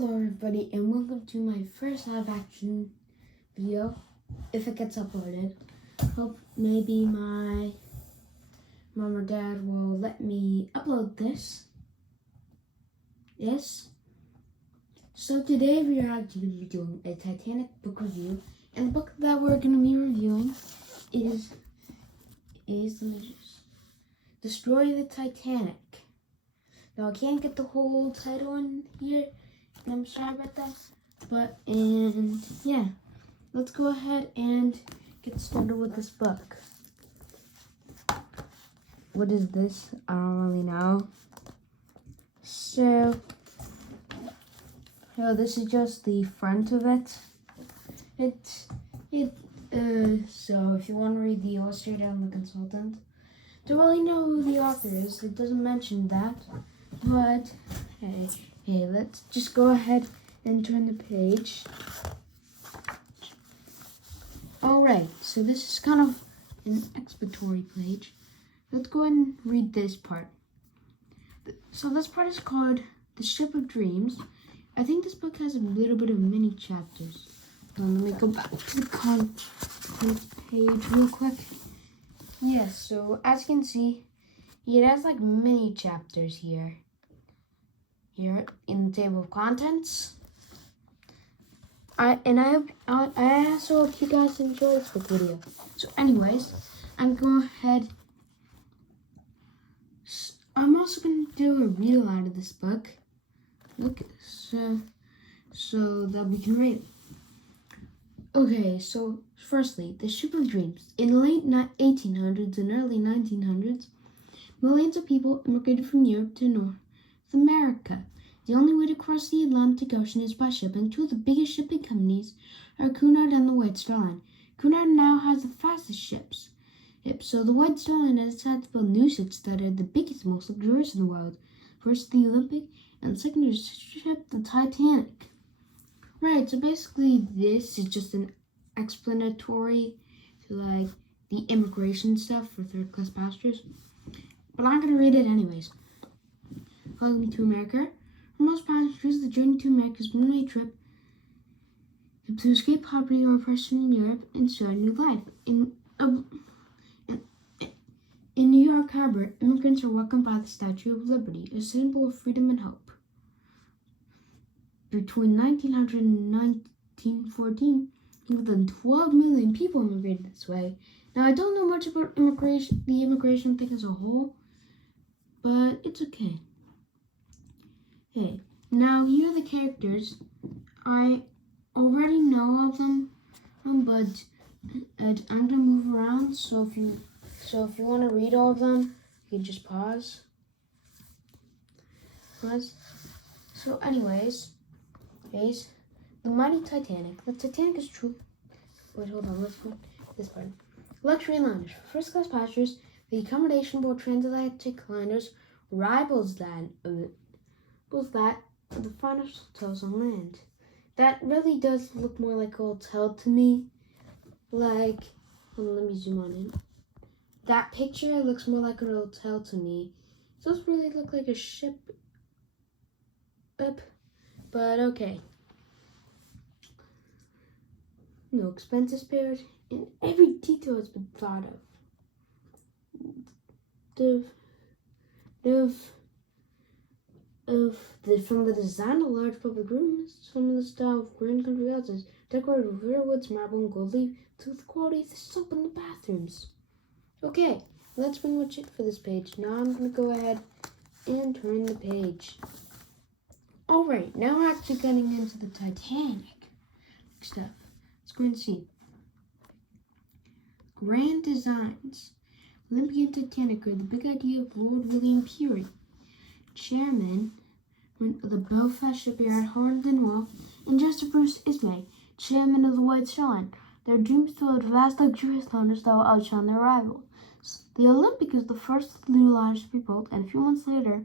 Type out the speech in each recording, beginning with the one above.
Hello everybody and welcome to my first live action video, if it gets uploaded. Hope maybe my mom or dad will let me upload this. Yes. So today we are actually going to be doing a Titanic book review, and the book that we're going to be reviewing is Destroy the Titanic. Now I can't get the whole title in here, and I'm sorry about that. But, and yeah, let's go ahead and get started with this book. What is this? I don't really know. So this is just the front of it. So if you want to read the illustrator and the consultant, don't really know who the author is. It doesn't mention that. But hey, let's just go ahead and turn the page. Alright, so this is kind of an expository page. Let's go ahead and read this part. So this part is called The Ship of Dreams. I think this book has a little bit of mini chapters. Let me go back to the content page real quick. Yes, so as you can see, it has like mini chapters here in the table of contents. I also hope you guys enjoy this book video. So anyways, I'm also going to do a read aloud of this book. Look, so that we can read it. Okay, so firstly, The Ship of Dreams. In the late 1800s and early 1900s, millions of people immigrated from Europe to North America. The only way to cross the Atlantic Ocean is by ship, and two of the biggest shipping companies are Cunard and the White Star Line. Cunard now has the fastest ships. So the White Star Line has decided to build new ships that are the biggest, most luxurious in the world. First, the Olympic, and second is ship, the Titanic. Right, so basically this is just an explanatory to like the immigration stuff for third-class passengers. But I'm going to read it anyways. Welcome to America. For most passengers, the journey to America is a one-way trip to escape poverty or oppression in Europe and start a new life. In New York Harbor, immigrants are welcomed by the Statue of Liberty, a symbol of freedom and hope. Between 1900 and 1914, more than 12 million people immigrated this way. Now, I don't know much about the immigration thing as a whole, but it's okay. Hey, now here are the characters. I already know all of them, but I'm gonna move around. So if you want to read all of them, you can just pause. So, anyways, the mighty Titanic. The Titanic is true. Wait, hold on. Let's put this part. Luxury liners. For first-class passengers, the accommodation aboard transatlantic liners rivals that of the finest hotels on land. That really does look more like a hotel to me. Like, hold on, let me zoom on in. That picture looks more like a hotel to me. It doesn't really look like a ship. But okay. No expenses spared, and every detail has been thought of. From the design of large public rooms, some of the style of grand country houses, decorated with rare woods, marble, and gold leaf, to the quality of the soap in the bathrooms. Okay, that's pretty much it for this page. Now I'm going to go ahead and turn the page. Alright, now we're actually getting into the Titanic stuff. Let's go and see. Grand designs. Olympian Titanic are the big idea of Lord William Peary, chairman of the Belfast Shipyard, Harland Wolff, and Justin Bruce Ismay, chairman of the White Star Line. Their dreams filled vast luxurious liners that will outshine their rivals. The Olympic is the first of the new liners to be built, and a few months later,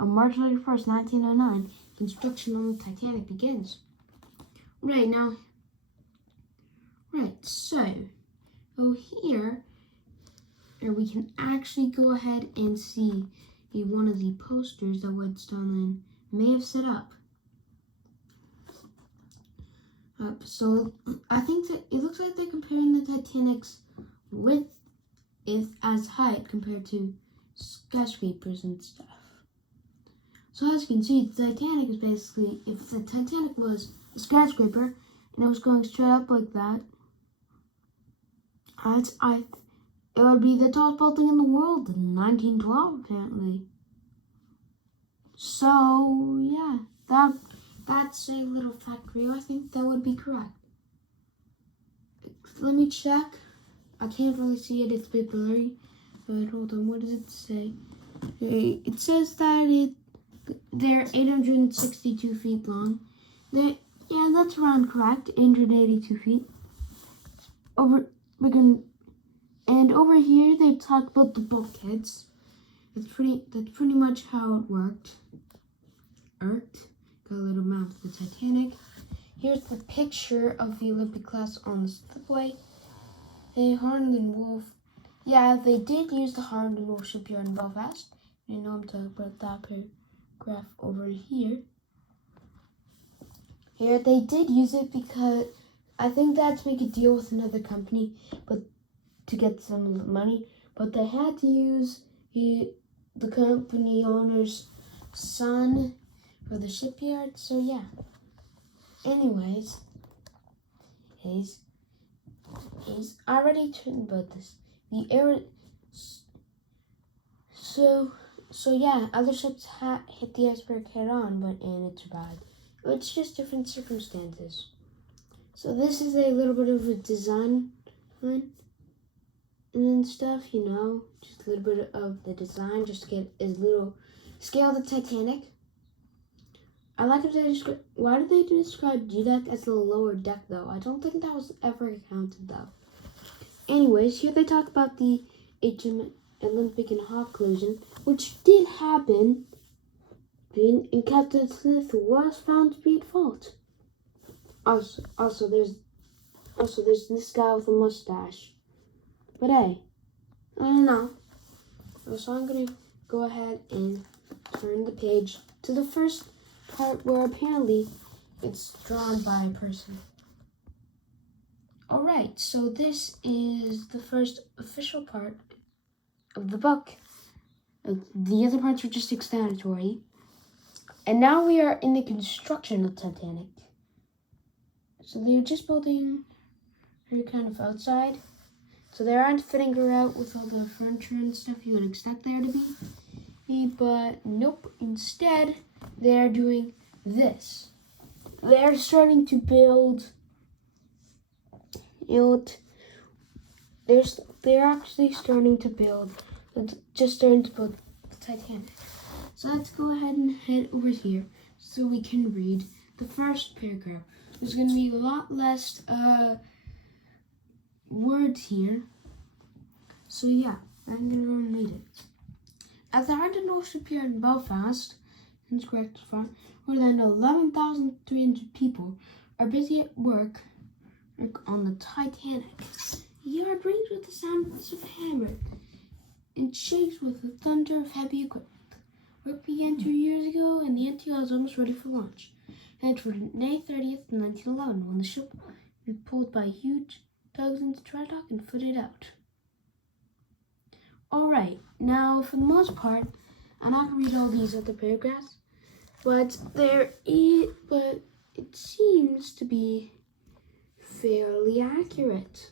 on March 31st, 1909, construction on the Titanic begins. So here we can actually go ahead and see one of the posters that White Star Line may have set up. up. So I think that it looks like they're comparing the Titanic's width as height compared to skyscrapers and stuff. So as you can see, the Titanic is basically, if the Titanic was a skyscraper and it was going straight up like that, it would be the tallest building in the world in 1912 apparently. So yeah, that's a little fact for you. I think that would be correct. Let me check. I can't really see it, it's a bit blurry. But hold on, what does it say? It says that they're 862 feet long. Yeah, that's around correct. 882 feet. And over here they talk about the bulkheads. That's pretty much how it worked. Got a little map of the Titanic. Here's the picture of the Olympic class on the slipway. Hey, Harland and Wolff. Yeah, they did use the Harland and Wolff shipyard in Belfast. I know I'm talking about that paragraph over here. Here, they did use it because I think they had to make a deal with another company, but to get some money. But they had to use the company owner's son for the shipyard. So yeah. Anyways, he's already talking about this. So yeah, other ships hit the iceberg head on, and it survived. It's just different circumstances. So this is a little bit of a design and then stuff, just a little bit of the design, just to get a little scale of the Titanic. I like if they describe. Why did they describe G-deck as the lower deck though? I don't think that was ever accounted though. Anyways, here they talk about the Olympic and Hawk collision, which did happen, and Captain Smith was found to be at fault. Also there's this guy with a mustache. But hey, I don't know. So I'm gonna go ahead and turn the page to the first part where apparently it's drawn by a person. Alright, so this is the first official part of the book. The other parts are just explanatory. And now we are in the construction of Titanic. So they're just building her kind of outside. So they aren't fitting her out with all the furniture and stuff you would expect there to be. But nope, instead they're doing this. They're starting to build, they're actually starting to build, just starting to build the Titanic. So let's go ahead and head over here so we can read the first paragraph. There's going to be a lot less words here. So yeah, I'm going to go and read it. At the Harland and Wolff shipyard in Belfast, incorrect far, more than 11,300 people are busy at work on the Titanic. The yard rings with the sound of a hammer and shakes with the thunder of heavy equipment. Work began 2 years ago, and the NTL was almost ready for launch. And it was May 30th, 1911, when the ship was pulled by huge tugs into dry dock and footed out. Alright, now for the most part, I'm not going to read all these other paragraphs, but it seems to be fairly accurate.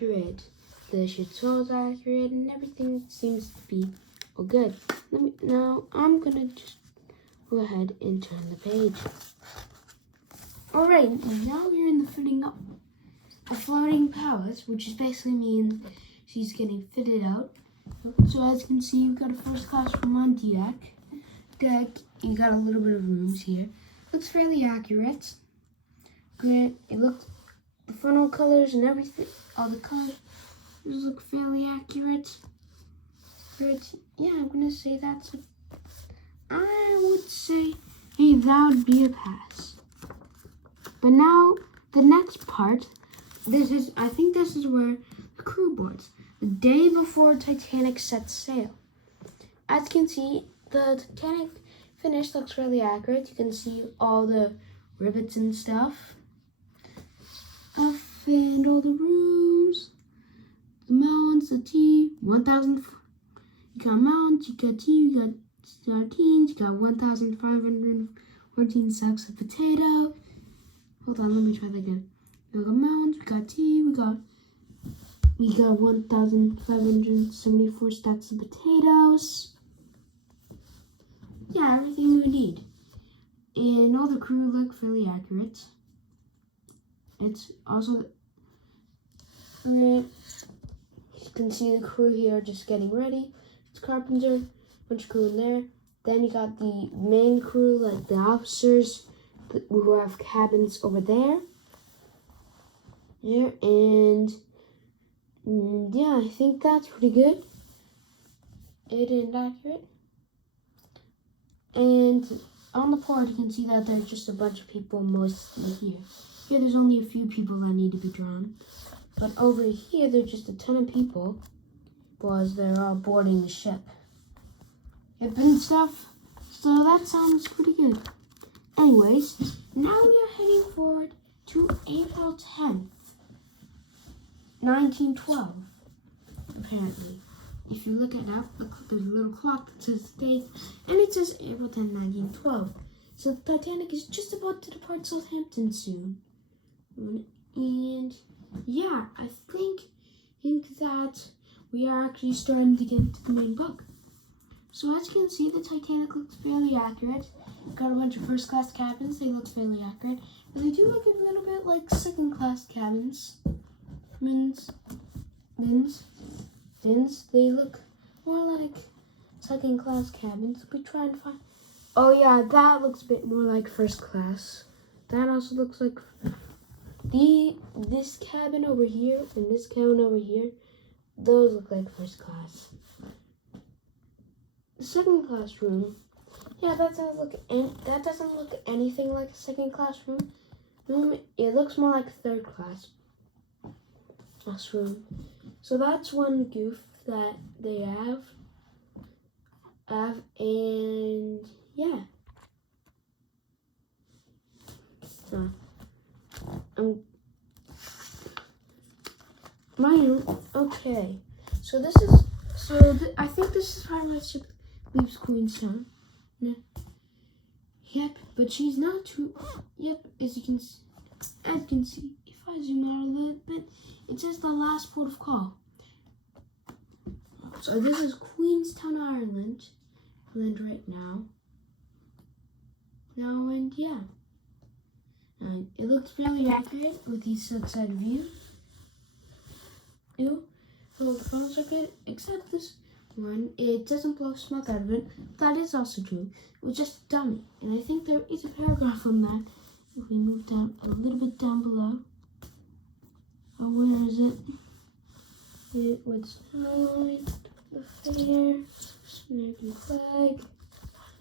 The ship's hull is accurate, and everything seems to be all good. Now I'm gonna just go ahead and turn the page. Alright, now we're in the fitting up a floating palace, which just basically means she's getting fitted out. So as you can see, you've got a first class room on deck. You got a little bit of rooms here. Looks fairly accurate. Good. The funnel colors and everything, all the colors look fairly accurate. But yeah, I'm gonna say I would say, hey, that would be a pass. But now the next part, I think this is where the crew boards. The day before Titanic sets sail. As you can see, the Titanic finish looks really accurate. You can see all the rivets and stuff. I've found all the rooms, the mounts, the tea, 1,000. You got mounts, you got tea, you got sardines, you got 1,514 sacks of potato. Hold on, let me try that again. We got mounts, we got tea, we got 1,574 stacks of potatoes. Yeah, everything we need. And all the crew look fairly accurate. It's also, you can see the crew here just getting ready. It's carpenter, bunch of crew in there. Then you got the main crew, like the officers who have cabins over there. There, and yeah, I think that's pretty good. It is accurate. And on the board, you can see that there's just a bunch of people mostly here. Here, there's only a few people that need to be drawn. But over here, there's just a ton of people because they're all boarding the ship. Yep, and stuff. So that sounds pretty good. Anyways, now we are heading forward to April 10th, 1912, apparently. If you look at that, there's a little clock that says the date, and it says April 10, 1912. So the Titanic is just about to depart Southampton soon. And yeah, I think that we are actually starting to get into the main book. So as you can see, the Titanic looks fairly accurate. Got a bunch of first class cabins, they look fairly accurate. But they do look a little bit like second class cabins. They look more like second class cabins. We try and find. Oh yeah, that looks a bit more like first class. That also looks like this cabin over here and this cabin over here. Those look like first class. The second class room. Yeah, that doesn't look anything like a second class room. It looks more like a third class room. So that's one goof that they have, and yeah. Okay. So this is I think this is why my ship leaves Queenstown. Yeah. Yep, but she's not too. Yep, as you can see, if I zoom out a little bit, it says the last port of call. So this is Queenstown, Ireland right now. And yeah, it looks fairly accurate with the side view. So the funnels are good, except this one. It doesn't blow smoke out of it. That is also true. It was just a dummy, and I think there is a paragraph on that. If we move down a little bit down below. Oh, where is it? It was the fair, American flag.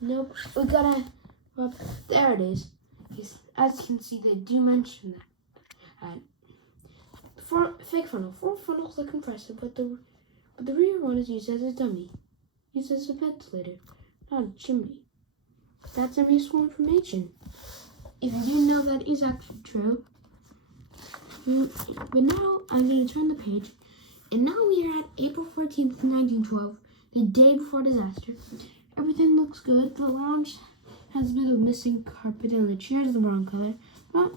Nope, we gotta. Well, there it is. As you can see, they do mention that. Fake funnel. 4 funnels are compressor, but the rear one is used as a dummy, used as a ventilator, not a chimney. That's some useful information. If you didn't know, that is actually true. But now I'm going to turn the page, and now we are at April 14th, 1912, the day before disaster. Everything looks good. The lounge has a bit of missing carpet, and the chairs are the wrong color. But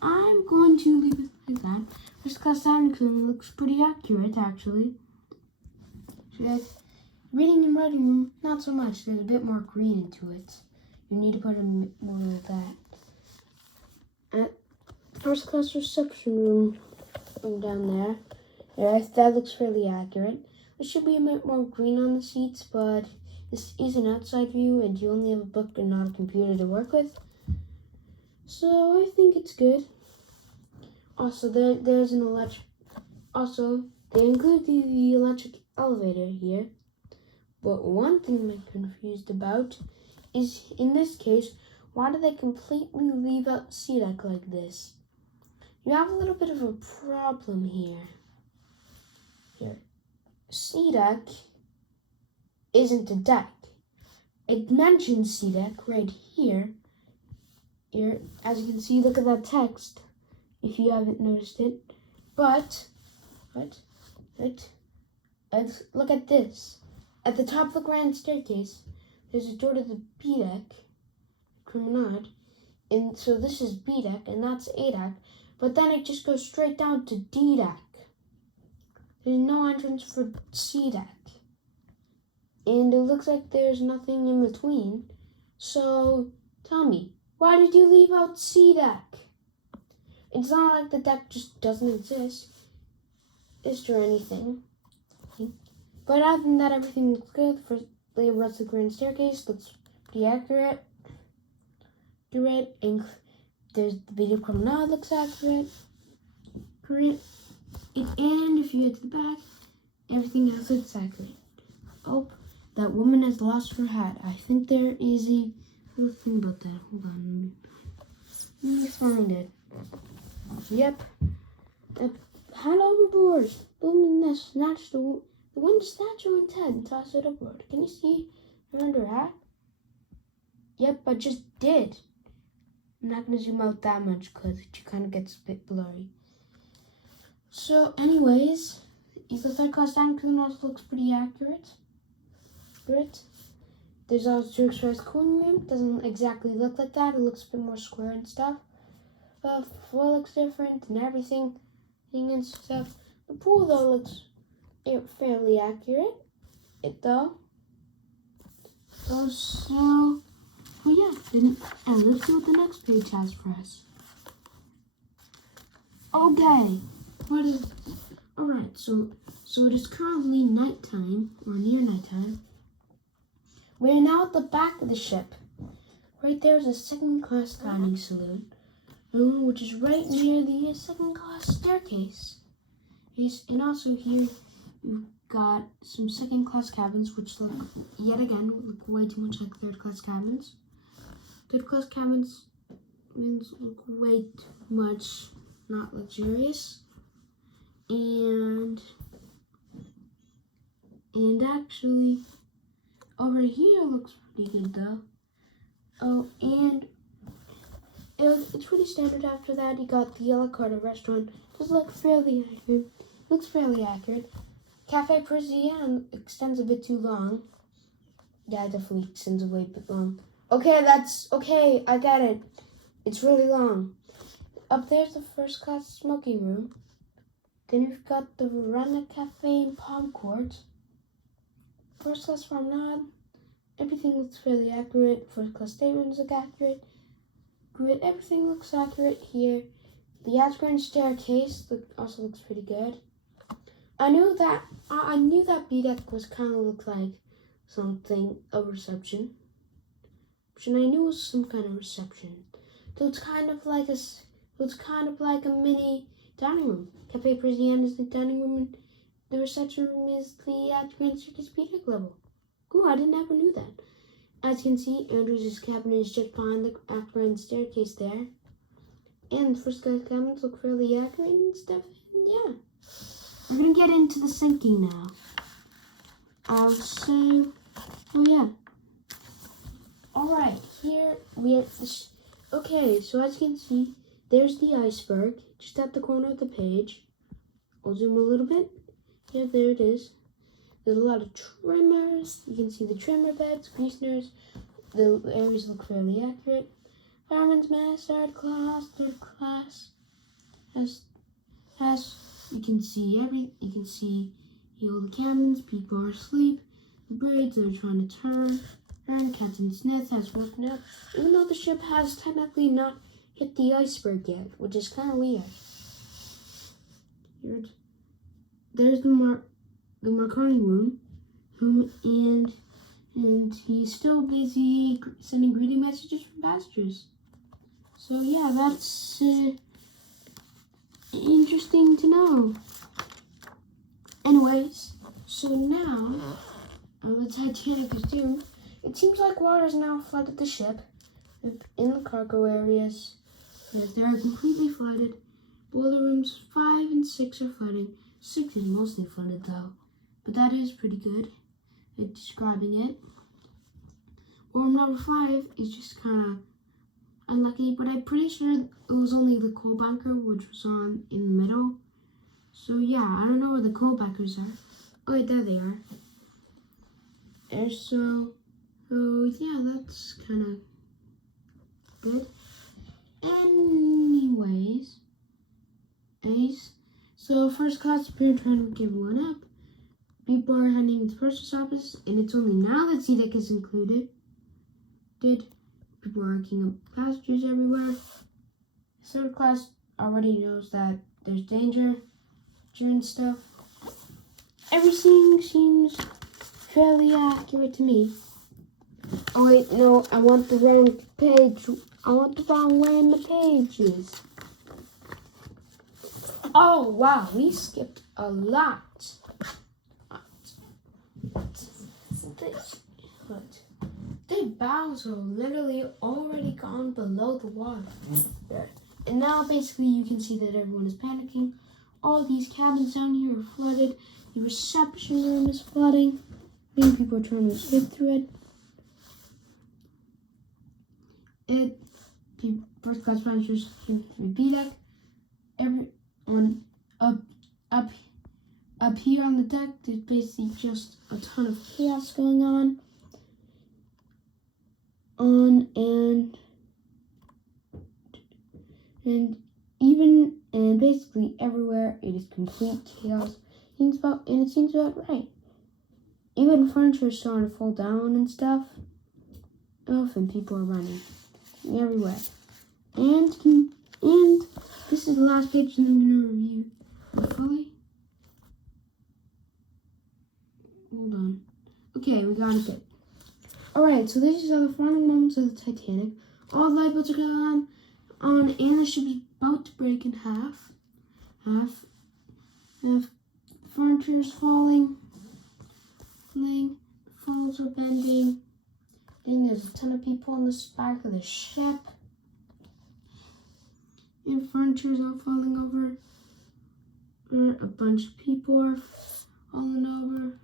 I'm going to leave it like that. First class dining room looks pretty accurate, actually. Reading and writing room, not so much. There's a bit more green into it. You need to put in more of that. At first class reception room down there. Yeah, that looks fairly accurate. There should be a bit more green on the seats, but this is an outside view and you only have a book and not a computer to work with. So I think it's good. Also, there's an electric. Also, they include the electric elevator here. But one thing I'm confused about is, in this case, why do they completely leave out SeaDeck like this? You have a little bit of a problem here. SeaDeck isn't a deck. It mentions SeaDeck right here, as you can see, look at that text, if you haven't noticed it. But, look at this. At the top of the grand staircase, there's a door to the B deck, promenade, and so this is B deck, and that's A deck, but then it just goes straight down to D deck. There's no entrance for C deck. And it looks like there's nothing in between. So, tell me, why did you leave out C deck? It's not like the deck just doesn't exist or anything. But other than that, everything looks good. For the rest of the grand staircase looks pretty accurate. And there's the video promenade looks accurate. And if you head to the back, everything else looks accurate. Oh, that woman has lost her hat. I think there is a little thing about that. Hold on. Let me find it. Yep. Hat overboard. Woman snatched the wind snatched her head and tossed it upward. Can you see her under her hat? Yep, I just did. I'm not going to zoom out that much because it kind of gets a bit blurry. So, anyways, the third class dining room also looks pretty accurate. There's also Turk's Express cooling room. Doesn't exactly look like that. It looks a bit more square and stuff. The floor looks different and everything and stuff. The pool though looks fairly accurate. So yeah. And let's see what the next page has for us. Okay. Alright, so it is currently nighttime, or near nighttime. We're now at the back of the ship. Right there is a second-class dining saloon, which is right near the second-class staircase. And also here, we've got some second-class cabins, which look way too much like third-class cabins. Third-class cabins look way too much not luxurious. And actually, over here looks pretty good though. Oh, and it's pretty standard after that. You got the a la carte restaurant. Does look fairly accurate. Looks fairly accurate. Cafe Parisienne extends a bit too long. Yeah, it definitely extends a way bit long. Okay, I get it. It's really long. Up there's the first class smoking room. Then you've got the Verona Cafe and Palm Court. First class promenade. Everything looks fairly accurate. First class staterooms look accurate. Everything looks accurate here. The Asgard staircase also looks pretty good. I knew that B deck was kind of looked like a reception. And I knew it was some kind of reception. So it's kind of like a mini dining room. Cafe Parisienne is the dining room, and the reception room is the Grand Circus B deck level. Cool, I never knew that. As you can see, Andrew's cabinet is just behind the grand staircase there. And the first class cabinets look fairly accurate and stuff. And yeah. We're gonna get into the sinking now. Alright, here we have this. Okay, so as you can see, there's the iceberg just at the corner of the page. I'll zoom a little bit. Yeah, there it is. There's a lot of trimmers. You can see the trimmer beds, greasers. The areas look fairly accurate. Fireman's mess, third class. You can see all the cabins. People are asleep. The braids are trying to turn. Captain Smith has woken up, even though the ship has technically not hit the iceberg yet, which is kind of weird. There's the Marconi room, and he's still busy sending greeting messages from passengers. So yeah, that's interesting to know. Anyways, so now the Titanic is doomed. It seems like water has now flooded the ship in the cargo areas. Yes, they are completely flooded. Boiler rooms 5 and 6 are flooding. 6 is mostly flooded though, but that is pretty good at describing it. Room number 5 is just kind of exactly, but I'm pretty sure it was only the coal bunker, which was on in the middle. So yeah, I don't know where the coal bunkers are. Oh wait, there they are. And so yeah, that's kind of good. Anyways, so first class appeared trying to give one up. People are heading to the post office, and it's only now that TITANIC is included. People are ranking up passengers everywhere. Third class already knows that there's danger and stuff. Everything seems fairly accurate to me. Oh wait, no, I want the wrong page. I want the wrong way in the pages. Oh wow, we skipped a lot. The bows are literally already gone below the water. There. And now basically you can see that everyone is panicking. All these cabins down here are flooded. The reception room is flooding. Many people are trying to escape through it. First class passengers can be deck. Everyone up here on the deck, there's basically just a ton of chaos going on. And basically everywhere it is complete chaos. And it seems about right. Even furniture is starting to fall down and stuff. And people are running everywhere. And this is the last page, and I'm gonna review it fully. Hold on. Okay, we got it. Alright, so this is all the final moments of the Titanic. All the lifeboats are gone on, and the ship is about to break in half. Furniture is falling. Falls are bending. Then there's a ton of people on the back of the ship. And furniture is all falling over. A bunch of people are falling over.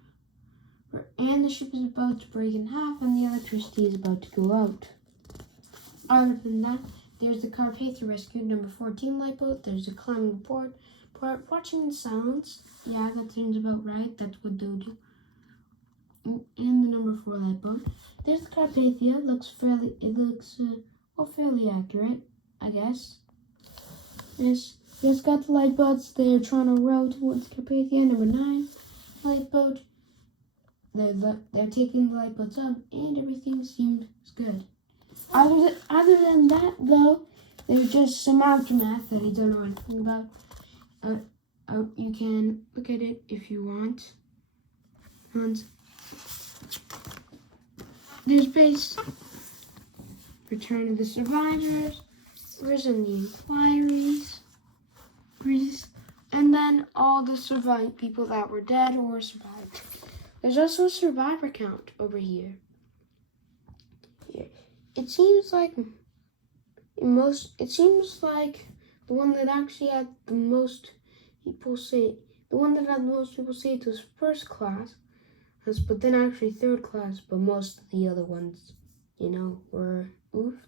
And the ship is about to break in half, and the electricity is about to go out. Other than that, there's the Carpathia Rescue number 14 lifeboat. There's the climbing aboard part, watching in silence. Yeah, that seems about right. That's what they'll do. And the number 4 lifeboat. There's the Carpathia. It looks fairly accurate, I guess. It's got the lifeboats. They're trying to row towards Carpathia. Number 9 lifeboat. They're taking the lifeboats up, and everything seems good. Other than that, though, there's just some aftermath that I don't know anything about. You can look at it if you want. And there's base return of the survivors, risen the inquiries, and then all the survived people that were dead or survived. There's also a survivor count over here. It seems like the one that actually had the most people say it was first class, but then actually third class, but most of the other ones, were oofed.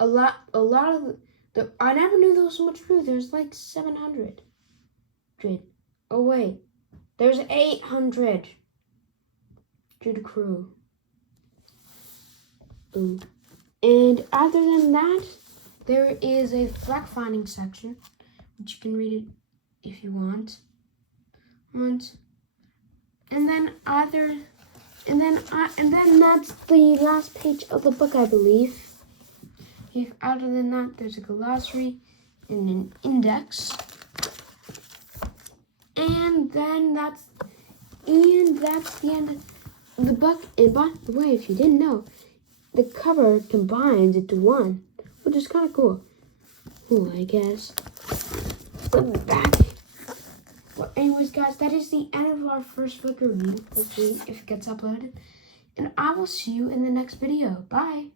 A lot of the I never knew there was so much crew. There's like 700. Oh wait, there's 800. Crew. And other than that, there is a wreck finding section, which you can read it if you want. And then that's the last page of the book, I believe. Other than that, there's a glossary and an index. And that's the end of the book. And by the way, if you didn't know, the cover combines into one, which is kind of cool. I guess. Well, anyways, guys, that is the end of our first book review. Hopefully, if it gets uploaded. And I will see you in the next video. Bye.